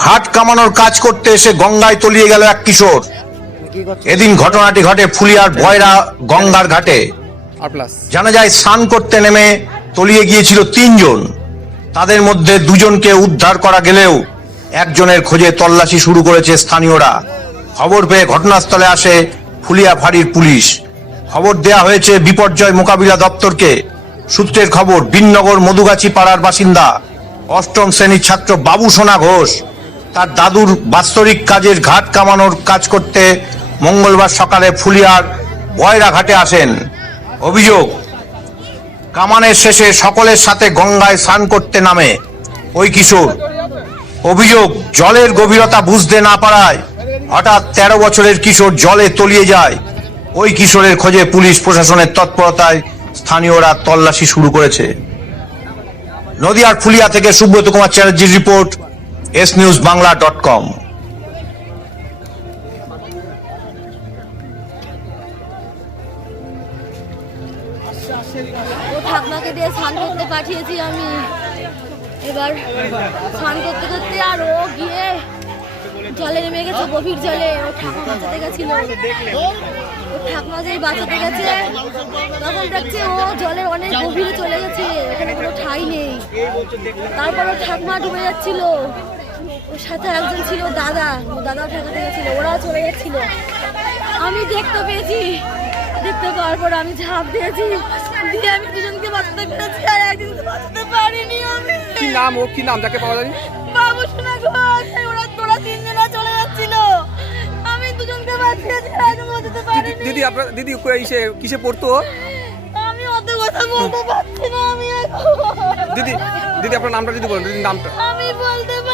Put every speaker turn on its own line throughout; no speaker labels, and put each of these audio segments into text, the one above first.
ঘাট কামানোর কাজ করতে এসে গঙ্গায় তলিয়ে গেল এক কিশোর। এদিন ঘটনাটি ঘটে ফুলিয়ার বয়রা গঙ্গার ঘাটে। জানা যায় স্নান করতে নেমে তলিয়ে গিয়েছিল তিনজন। তাদের মধ্যে দুজনকে উদ্ধার করা গেলেও একজনের খোঁজে তল্লাশি শুরু করেছে স্থানীয়রা। খবর পেয়ে ঘটনাস্থলে আসে ফুলিয়া ফাঁড়ির পুলিশ। খবর দেয়া হয়েছে বিপর্যয় মোকাবিলা দপ্তরকে। সূত্রের খবর বিননগর মধুগাছি পাড়ার বাসিন্দা। অষ্টম শ্রেণির ছাত্র বাবু সোনা ঘোষ। তার দাদুর বাস্তবিক কাজের ঘাট কামানোর কাজ করতে মঙ্গলবার সকালে ফুলিয়ার বয়রা ঘাটে আসেন। অভিযোগ, কামানের শেষে সকলের সাথে গঙ্গায় স্নান করতে নামে ওই কিশোর। অভিযোগ, জলের গভীরতা বুঝতে না পারায় হঠাৎ তেরো বছরের কিশোর জলে তলিয়ে যায়। ওই কিশোরের খোঁজে পুলিশ প্রশাসনের তৎপরতায় স্থানীয়রা তল্লাশি শুরু করেছে। নদিয়ার ফুলিয়া থেকে Subrata Kumar চ্যাটার্জির report S news Bangla dot com
দিয়ে স্নান করতে পাঠিয়েছি আমি। এবার স্নান করতে করতে আর ও গিয়ে জলে নেমে গেছে, গভীর জলে। ও ঠাকুমা গেছিল। ঠাকুমা বাঁচাতে গেছে অনেক গভীরে চলে গেছে। কোনো ঠাই নেই। তারপর ও ঠাকুমা ডুবে যাচ্ছিল। ওর সাথে একজন ছিল দাদা দাদাও ঠেকাতে গেছিল ওরাও চলে যাচ্ছিল আমি দেখতে পেয়েছি দেখতে পাওয়ার পর আমি ঝাঁপ দিয়েছি দিয়ে আমি দুজনকে বাঁচাতে পেরেছি আর একজনকে বাঁচাতে পারিনি আমি।
কি নাম ও কি নাম? যাকে পাওয়া যায়নি?
বাবু শোনা ঘোষ ওরা তোরা তিনজনা চলে যাচ্ছিল। আমি দুজনকে বাঁচিয়েছি আর একজন বাঁচাতে
দিদি-
পারিনি।
দিদি আপনার দিদি ইসে কিসে পড়তো
আমি অত কথা বলতে পারছি না আমি এখন।
দিদি দিদি আপনার নামটা যদি বলেন দিদি নামটা।
আমি বলতে পারছি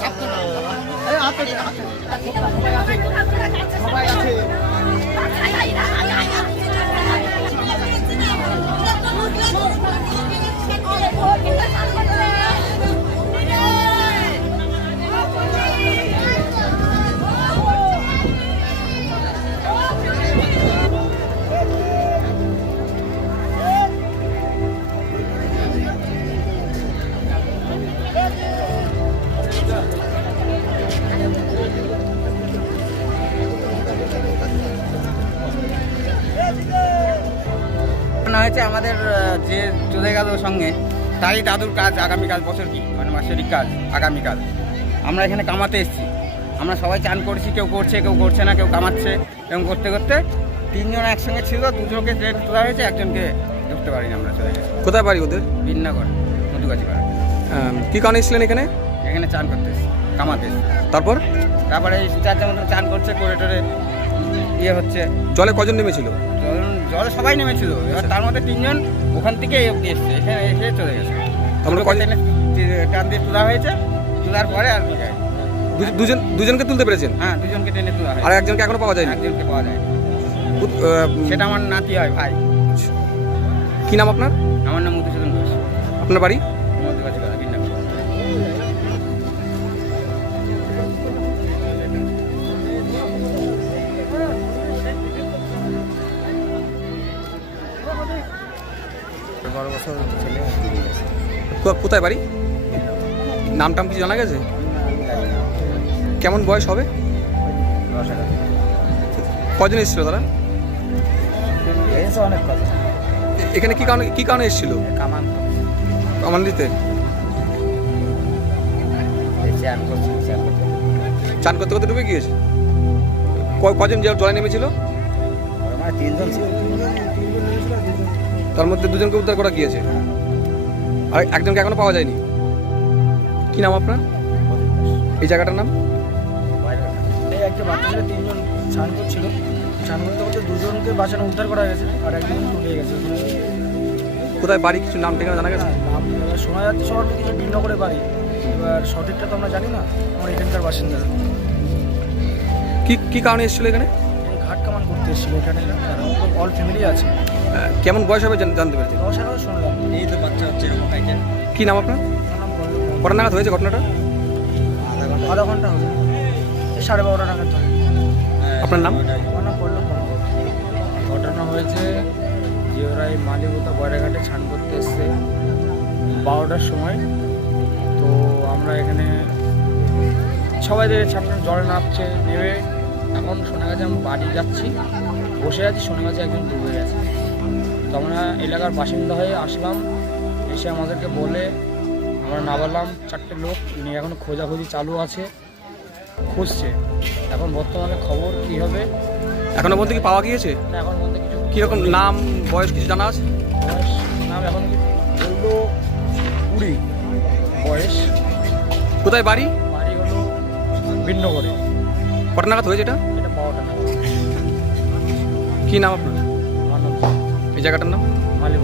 啊！哎呀，阿哥，你打阿哥。
ঘটনা হয়েছে আমাদের যে চলে গেল সঙ্গে তারই দাদুর কাজ আগামীকাল বছর কি? মানে মাসেরই কাজ আগামীকাল। আমরা এখানে কামাতে এসেছি। আমরা সবাই চান করছি কেউ করছে কেউ করছে না কেউ কামাচ্ছে। এরকম করতে করতে তিনজন একসঙ্গে ছিল দুজনকে ট্রেন তোলা হয়েছে একজনকে ধরতে পারিনি আমরা চলে গেছি।
কোথায় পারি ওদের?
বিন্নাগর মধুগাছি পাড়া
কি কারণে এসেছিলেন এখানে?
এখানে চান করতে এসেছি কামাতে এসেছি।
তারপর?
তারপরে এই চারটে মতো চান করছে করে টোরে ইয়ে হচ্ছে।
জলে কজন নেমেছিল?
জল সবাই নেমেছিল। এবার তার মধ্যে তিনজন ওখান থেকে অব্দি এসছে এখানে এসে চলে গেছে। আমরা
কজন-
টেনে দিয়ে তোলা হয়েছে তোলার পরে আর কি যায়
দুজন দুজনকে তুলতে পেরেছেন?
হ্যাঁ দুজনকে টেনে তোলা হয়
আর একজনকে এখনও পাওয়া যায়নি?
একজনকে পাওয়া যায় সেটা আমার নাতি হয় ভাই।
কি নাম আপনার?
আমার নাম মধুসূদন ঘোষ।
আপনার বাড়ি?
বারো বছর ছেলে।
কোথায় বাড়ি? নাম টাম কিছু জানা গেছে? কেমন বয়স হবে? কজন এসেছিল তারা? এখানে কি কারণে কি কারণে এসেছিল?
কামান।
কামান দিতে চান করতে। করতে ডুবে গিয়েছে? ক- কজন যে জলে নেমেছিল?
আমার তিনজন ছিল।
তার মধ্যে দুজনকে উদ্ধার করা গিয়েছে। আর একজনকে এখনও পাওয়া যায়নি। কি নাম আপনার? এই জায়গাটার নাম?
এই একটা বাচ্চা ছেলে তিনজন স্নান করছিল স্নান করতে করতে দুজনকে বাঁচানো উদ্ধার করা গেছে আর একজন গেছে।
কোথায় বাড়ি? কিছু নাম ঠিকানা জানা গেছে?
নাম শোনা যাচ্ছে সবার মধ্যে যে বিনগরে বাড়ি। এবার সঠিকটা তো আমরা জানি না আমার এখানকার বাসিন্দা।
কি কি কারণে এসেছিল এখানে?
ঘাট কামান করতে এসেছিল এখানে অল ফ্যামিলি আছে।
কেমন বয়স হবে জানতে পেরেছেন
এগারো শুনলাম।
এই তো বাচ্চা হচ্ছে এরকম
কি নাম আপনার?
আমার
কটা নাগাদ হয়েছে ঘটনাটা?
আধা ঘণ্টা। হবে এই সাড়ে বারোটা নাগাদ ধরে।
আপনার নাম?
আমার নাম
ঘটনা হয়েছে যে ওরা এই মালিকতা বয়রাঘাটে ছান করতে এসছে। বারোটার সময়। তো আমরা এখানে সবাই দেখে ছাপটা জলে নামছে নেমে এখন শোনা গেছে আমি বাড়ি যাচ্ছি। বসে আছি শোনা গেছে একজন ডুবে গেছে। তো আমরা এলাকার বাসিন্দা হয়ে আসলাম। এসে আমাদেরকে বলে আমরা নামালাম। চারটে লোক নিয়ে এখন খোঁজাখুঁজি চালু আছে। খুঁজছে। এখন বর্তমানে খবর কী হবে?
এখনও পর্যন্ত কি পাওয়া গিয়েছে?
না এখন বলতে কিছু
কীরকম নাম বয়স কিছু জানা আছে?
বয়স নাম এখন কি? কুড়ি বয়স?
কোথায় বাড়ি?
বাড়ি হলো ভিন্ন করে
কটা নাগাদ হয়েছে এটা?
এটা পাওয়াটা না
কি নাম আপনার? জায়গাটার নাম?
মালিক